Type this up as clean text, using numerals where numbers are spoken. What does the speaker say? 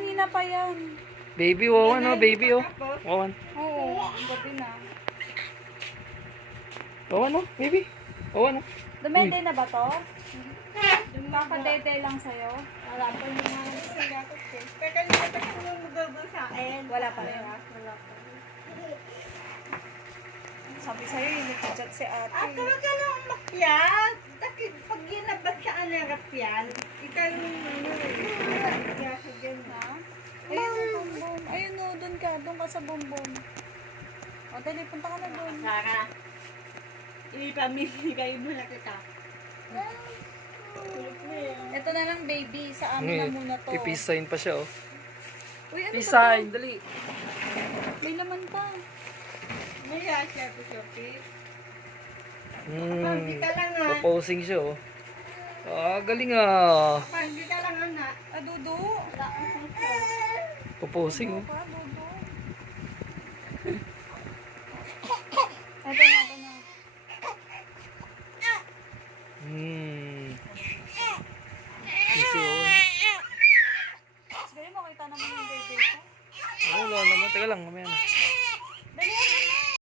kanina pa yan. Baby Wawan, no? Baby, oh. Wawan. Oo, ang gabi na. Wawan, no? Baby. Wawan, no? Dumede na ba to? Kakadede lang sa'yo? Wala pa yung mga sinakot eh. Pero kanina pa siya magagawin sa akin. Wala pa rin. Wala pa. Sabi sa'yo, yung nagchat si ate. At huwag ka lang umakyat. Bakit pag ginabas ka alarap yan, ikaw yung kaya sa ganda. Ayun o, bumbum. Ayun o, doon ka sa bumbum. O, dali, punta ka na doon. Sara, ipamimigay mo na kita. Ito na lang, baby. Sa amin na muna to. Peace sign pa siya, oh. Uy, ano Peace ba to? sign, dali. May laman pa. May siya po siya, okay? Hmm. Hindi ka lang ah. Proposing siya, oh. Ah, galing ah. Hindi ka lang anak. Dudu. Proposing, oh. Pa, Dudu. Ito na, ito na. Hmm. Easy, oh. Siguro makita naman yung baby ko. Wala naman. Teka lang, mamaya na.